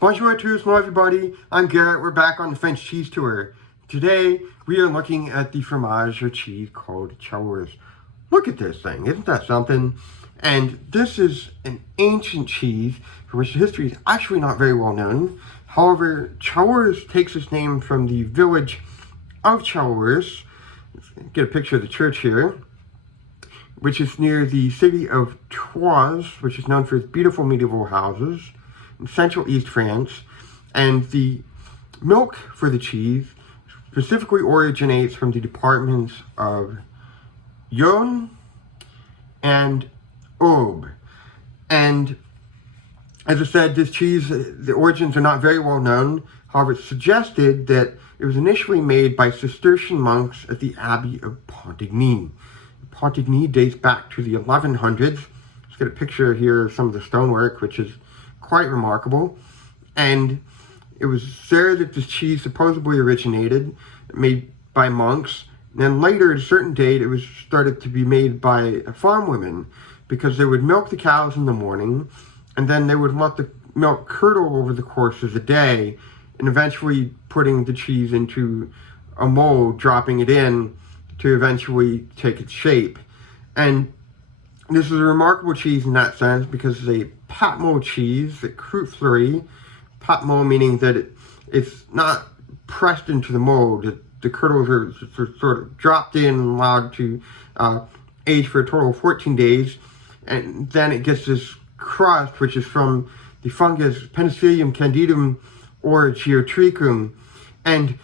Bonjour à tous, hello everybody. I'm Garrett. We're back on the French cheese tour. Today, we are looking at the fromage or cheese called Chaource. Look at this thing, isn't that something? And this is an ancient cheese for which the history is actually not very well known. However, Chaource takes its name from the village of Chaource. Let's get a picture of the church here, which is near the city of Chaource, which is known for its beautiful medieval houses in Central East France. And the milk for the cheese specifically originates from the departments of Yonne and Aube. And as I said, this cheese, the origins are not very well known. However, it's suggested that it was initially made by Cistercian monks at the Abbey of Pontigny. Pontigny dates back to the 1100s. Let's get a picture here of some of the stonework, which is quite remarkable. And it was there that this cheese supposedly originated, made by monks. And then later, at a certain date, it was started to be made by farm women, because they would milk the cows in the morning, and then they would let the milk curdle over the course of the day, and eventually putting the cheese into a mold, dropping it in to eventually take its shape. And this is a remarkable cheese in that sense because it's a pat mold cheese, a croûte fleurie. Pat mold meaning that it's not pressed into the mold. The kernels are sort of dropped in and allowed to age for a total of 14 days. And then it gets this crust, which is from the fungus Penicillium candidum or Geotrichum. And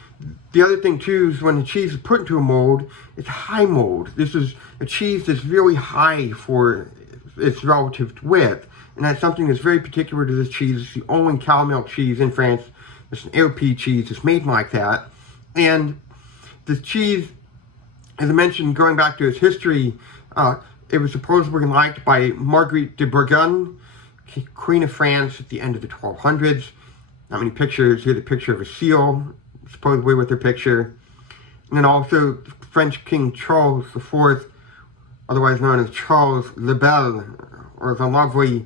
the other thing too is when the cheese is put into a mold, it's high mold. This is a cheese that's really high for its relative width. And that's something that's very particular to this cheese. It's the only cow milk cheese in France. It's an AOP cheese. It's made like that. And this cheese, as I mentioned, going back to its history, it was supposedly liked by Marguerite de Bourgogne, Queen of France at the end of the 1200s. Not many pictures. Here's a picture of a seal, supposedly with her picture. And then also French King Charles IV, otherwise known as Charles le Bel, or the Lovely,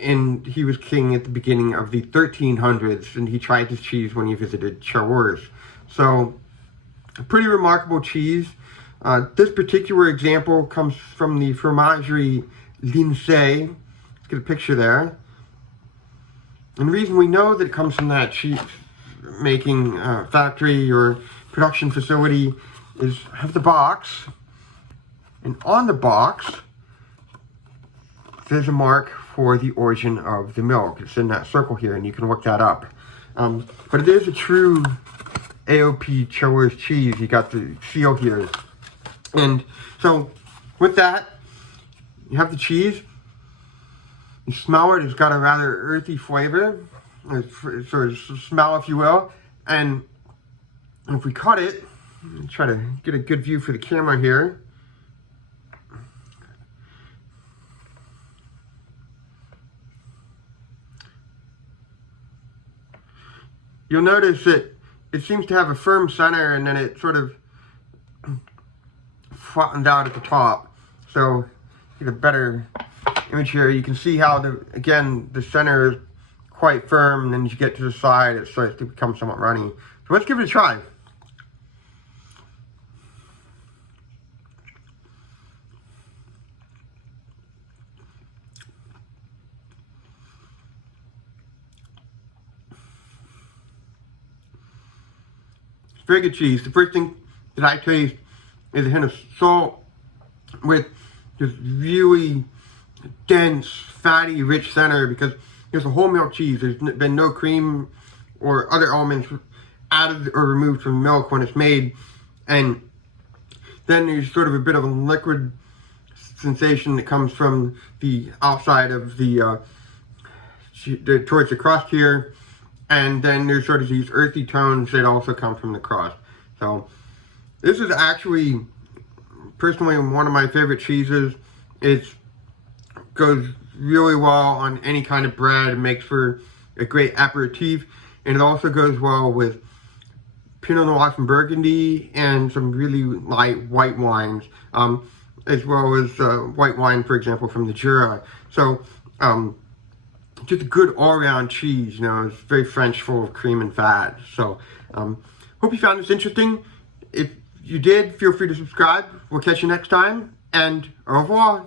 and he was king at the beginning of the 1300s, and he tried this cheese when he visited Chaource. So, a pretty remarkable cheese. This particular example comes from the fromagerie Lincey. Let's get a picture there. And the reason we know that it comes from that cheese making factory or production facility is have the box, and on the box there's a mark for the origin of the milk. It's in that circle here, and you can look that up. But it is a true AOP Chaource cheese. You got the seal here. And so with that, you have the cheese. You smell it. It's got a rather earthy flavor, sort of smell, if you will. And if we cut it, try to get a good view for the camera here. You'll notice that it seems to have a firm center, and then it sort of flattened out at the top. So, get a better image here. You can see how, the center is quite firm, and then as you get to the side, it starts to become somewhat runny. So let's give it a try. Very good cheese. The first thing that I taste is a hint of salt with this really dense, fatty, rich center, because it's a whole milk cheese. There's been no cream or other elements added or removed from milk when it's made. And then there's sort of a bit of a liquid sensation that comes from the outside of towards the crust here. And then there's sort of these earthy tones that also come from the crust. So this is actually, personally, one of my favorite cheeses. It goes really well on any kind of bread. It makes for a great aperitif. And it also goes well with Pinot Noir from Burgundy and some really light white wines, as well as white wine, for example, from the Jura. So just a good all-around cheese. You know, it's very French, full of cream and fat. So, hope you found this interesting. If you did, feel free to subscribe. We'll catch you next time, and au revoir.